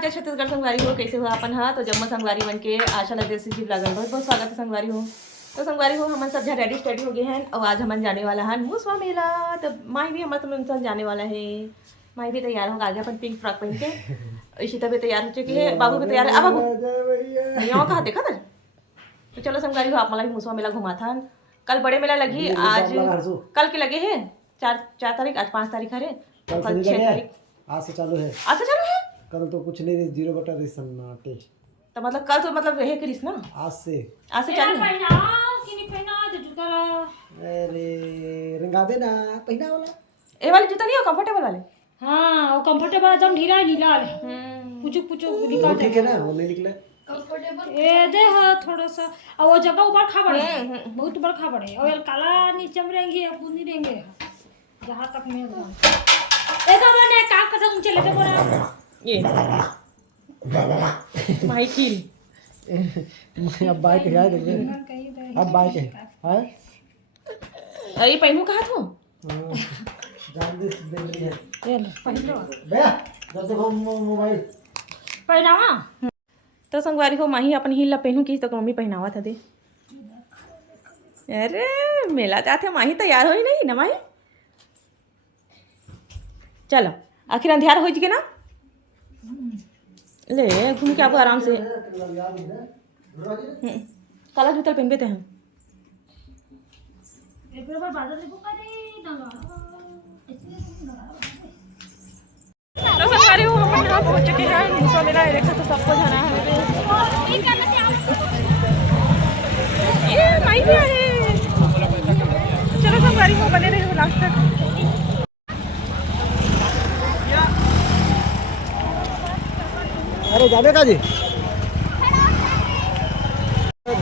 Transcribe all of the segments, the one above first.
जय छत्तीसगढ़ संगवारी हो, कैसे हो अपन? हाँ तो जम्मू संगवारी बन के आशा लगे जी लागल बहुत बहुत स्वागत है संगवारी हो। तो संगवारी हो हम सब रेडी स्टडी हो गए हैं और आज हम जाने वाला है मुसवा मेला। तो माई भी हमारे साथ जाने वाला है। माई भी तैयार होगा आगे अपन पिंक फ्रॉक पहन के। इशिता भी तैयार हो चुकी है, बाबू भी तैयार है। अब बाबू यहाँ कहाँ देखा था? तो चलो संगवारी हो आप मला भी मुसवा मेला घुमा था। कल बड़े मेला लगी, आज कल के लगे है 4 तारीख, आज 5 तारीख है, कल 6 तारीख। आज से चालू है। आज से चालू है? कल तो कुछ नहीं, 0 सन्नाटे। तो मतलब कल तो मतलब है क्रिस ना? आज से चालू है। अरे रंगाबे ना पहना वाला। ये वाले जूता नहीं हो कंफर्टेबल वाले? हाँ वो कंफर्टेबल एकदम ढीला ढीला पुचुक पुचुक निकाल ठीक है ना, वो नहीं निकले ए दे हाँ थोड़ा सा और वो जगह ऊपर खा पड़े बहुत ऊपर खा पड़े और ये काला नीचे में रहेंगे या बूंदी रहेंगे जहाँ तक मैं ऐसा मैंने काम करता ऊंचे लेते बोला ये माई किल अब बाइक है देख, अब बाइक है ये पहनू कहा तो जान दे देख रही है। ये लो पहन लो बे जब देखो मोबाइल पहनावा तो संगवारी हो माही अपन हिल ला पहनू की तो मम्मी पहनावा था दे। अरे मेला जाते माही तैयार हो ही नहीं ना माही। चलो आखिर अंधियार हो गए ना, ले घूम के आपको आराम से काला जूता पहन बेते हैं। तो संगवारी हो हम यहाँ पहुँच चुके हैं मुसवा मेला। देखा तो सबको जाना है। ये माई भी है। चलो संगवारी हो बने रहे हो लास्ट तक। अरे जाने का जी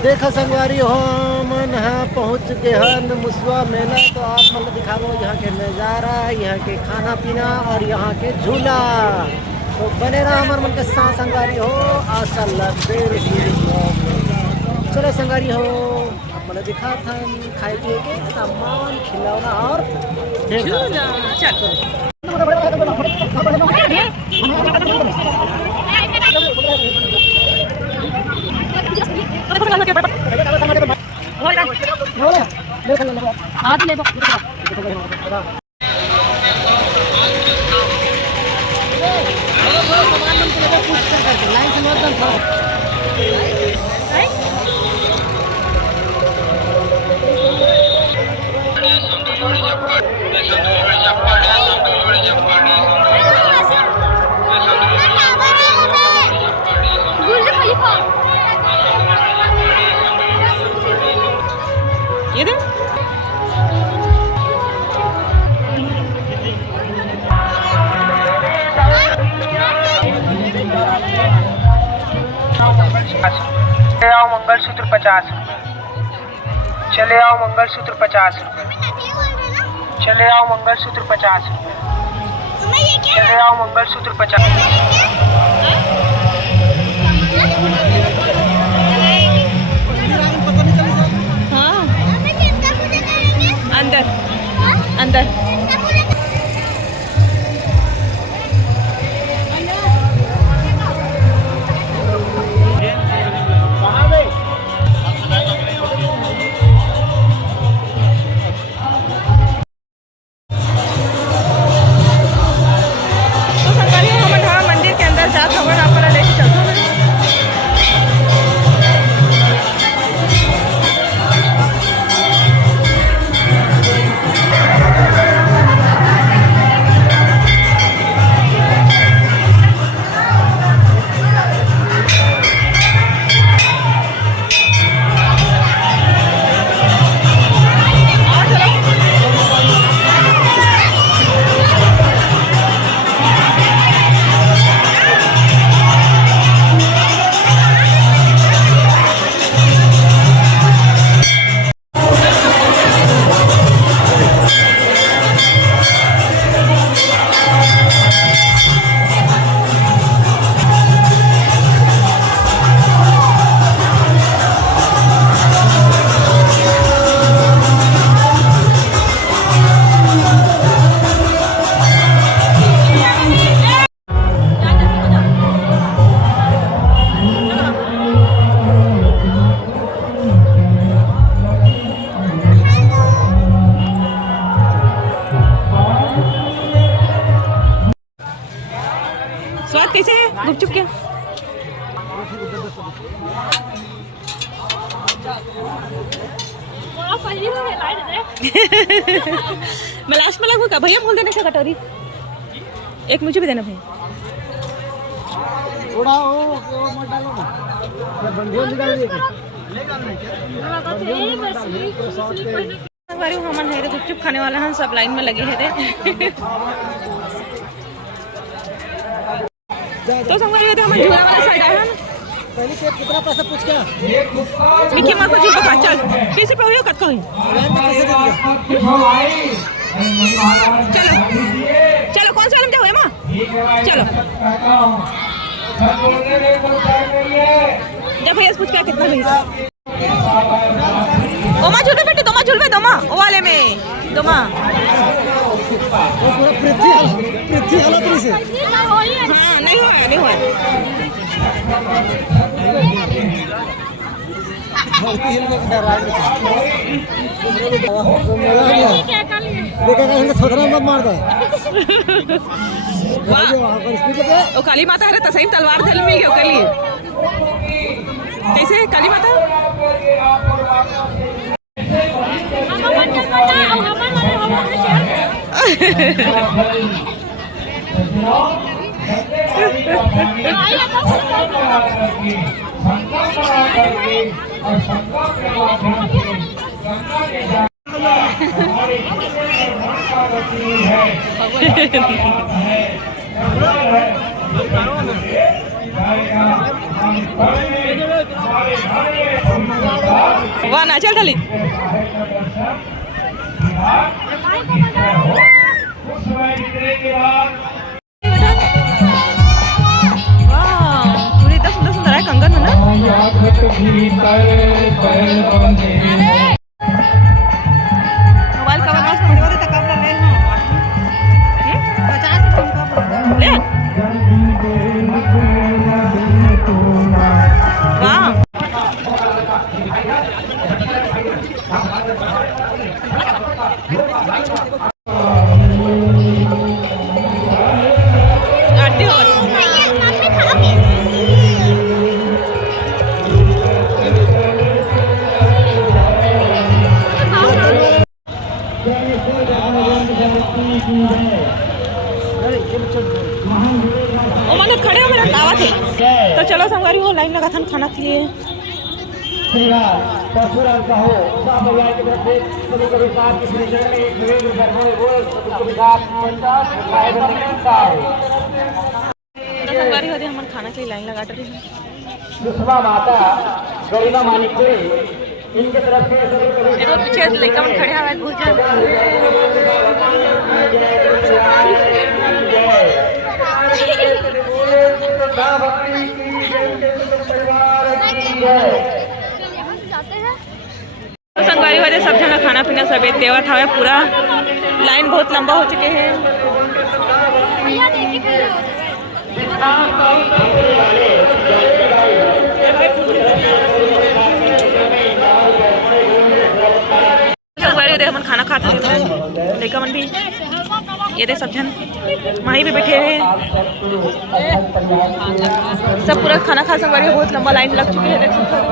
देखा संगवारी हो मन हाँ पहुँच चुके हैं मुसवा मेला। तो आप मतलब दिखा दो यहाँ के नज़ारा, यहाँ के खाना पीना और यहाँ के झूला। तो बने रहा हमारे मन के साथ संगवारी हो। आशा लगे चलो संगवारी हो आप मतलब दिखा था खाए पिए के सामान खिलौना और ये दे चले आओ मंगलसूत्र 50 रुपए। चले आओ मंगलसूत्र 50 रुपए। चले आओ मंगलसूत्र 50 रुपए। चले आओ मंगलसूत्र 50। हाँ अंदर अंदर तो संगवारी हो हम मंदिर के अंदर जात हवन। गुपचुप क्या मैं लास्ट में लगूंगा भैया बोल देने का कटोरी एक मुझे भी देना भैया थोड़ा वो मत डालो ना ये बंदियों निकाल दीजिए संगवारी हमन है गुपचुप खाने वाला हैं सब लाइन में लगे हैं रे तो संगवारी होते हमन झूला वाला साइड आए हैं पहले से कितना पैसा पूछ क्या मिकी मार को झूला का चल 20 रुपए होयो कत कहीं चलो चलो कौन सा आलम जाओ मां चलो जब भैया पूछ क्या कितना भैया दोमा झूल बेटे दोमा झूल में दोमा वो वाले में दोमा वो पूरा पृथ्वी हालत नहीं से हाँ नहीं हुआ धरती हिलने का डर है देखा कहीं थोड़ा मत मार दे वहां पर स्पीड पे वो काली माता है तो सही तलवार धल मिल गया कली कैसे काली माता वाह नाचल डाली पूरी इतना सुंदर सुंदर है कंगन है ना मोबाइल कवर मस्त मंगवा दे तक आप ले 50 ले वाह आरती हो ओ मानो खड़े हो मेरा दावत है तो चलो संगवारी हो लाइन लगा था खाना के लिए संगवारी होते हम खाना के लिए लाइन लगा रहे हैं माता गरिमा मानिकपुरी इनके तरफ से देखो पीछे लड़का मन खड़े हैं बहुत संगवारी वाले सब जगह खाना पीना सब देवा था पूरा लाइन बहुत लंबा हो चुके हैं संगवारी मन खाना खाते लड़का मन भी ये दे सब जन माही भी बैठे हैं सब पूरा खाना खा संगवारी बहुत लंबा लाइन लग चुकी है देख सकते हो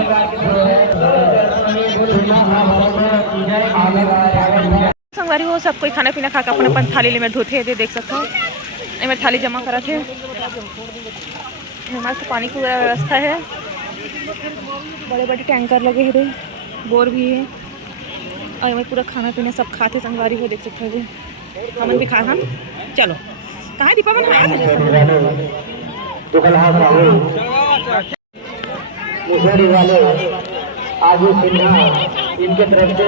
संगवारी हो सब कोई खाना पीना खा के अपन अपन थाली में धोते थे देख सकते हो में थाली जमा करा थे हमारे पानी की व्यवस्था है बड़े बड़े टैंकर लगे हैं बोर भी है और मैं पूरा खाना पीना सब खाते संगवारी को देख सकते हो हमन भी खा हम चलो कहाँ दीपा मन आया इनके तरफ से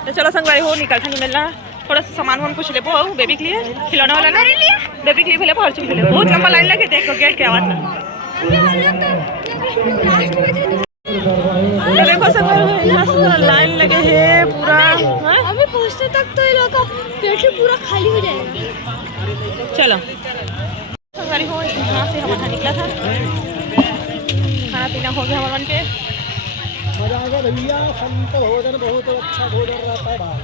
तो चलो संगवारी हो निकल था मिलना थोड़ा सा सामान वान कुछ ले पो बेबी के लिए खिलौना वाला ना बेबी के लिए भले हर चीज ले बहुत लंबा लाइन लगे देखो गेट के आवाज देखो संगवारी लाइन लगे है पूरा अभी पहुंचने तक तो ये लोग का पेट पूरा खाली हो जाएगा चलो संगवारी हो यहाँ से हमारा निकला था खाना पीना हो गया हमारे मन के मजा आ गया भैया। संत भोजन बहुत अच्छा भोजन रहता है भाई।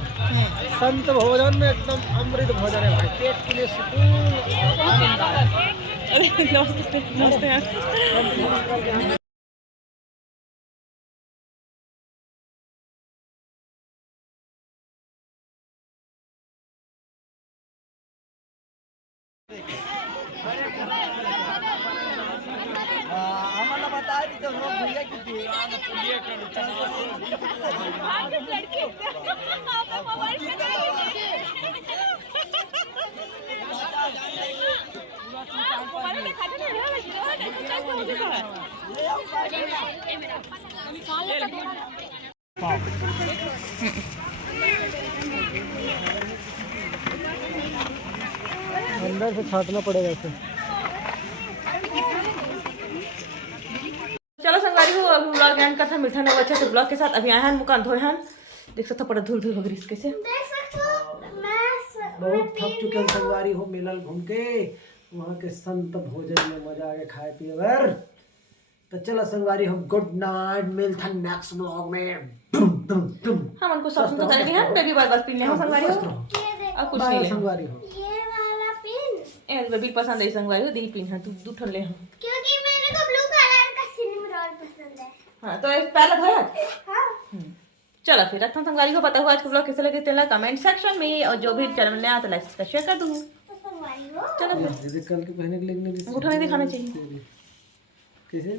संत भोजन में एकदम अमृत भोजन है भाई, पेट के लिए सुकून और आनंददायक। नमस्ते नमस्ते। आम्हाला बता रही तो लोग भैया की अंदर से छाटना पड़ेगा इसे। चलो संगवारी हो, अभी ब्लॉग एंड का था मीठा नवा अच्छा से ब्लॉग के साथ। अभी आए हैं मुकान धोए हैं, देख सकते पड़ा धूल धूल हो गई इसके से। बहुत थक चुके हैं संगवारी हो, मेला घूम के वहाँ के संत भोजन में मजा आ गया खाए पिए बर। तो चलो संगवारी हो, गुड नाइट, मिलते हैं नेक्स्ट ब्लॉग में। हम उनको सब तो चले गए हैं, बेबी बर्गर पीने हो संगवारी हो और कुछ नहीं ले संगवारी हो। ये वाला पिन ए बेबी पसंद है संगवारी हो, दी पिन है तू दू ठन ले हम। क्योंकि मेरे को ब्लू कलर का सिनेमा रोल पसंद है। हां तो पहला धोया। हाँ चलो फिर रखता हूं संगवारी को, पता हुआ आज का ब्लॉग कैसे लगे तेला कमेंट सेक्शन में, और जो भी चैनल में नया तो लाइक शेयर कर दूं। तो संगवारी हो। चलो फिर कल के पहने के लिए अंगूठा नहीं दिखाना चाहिए। कैसे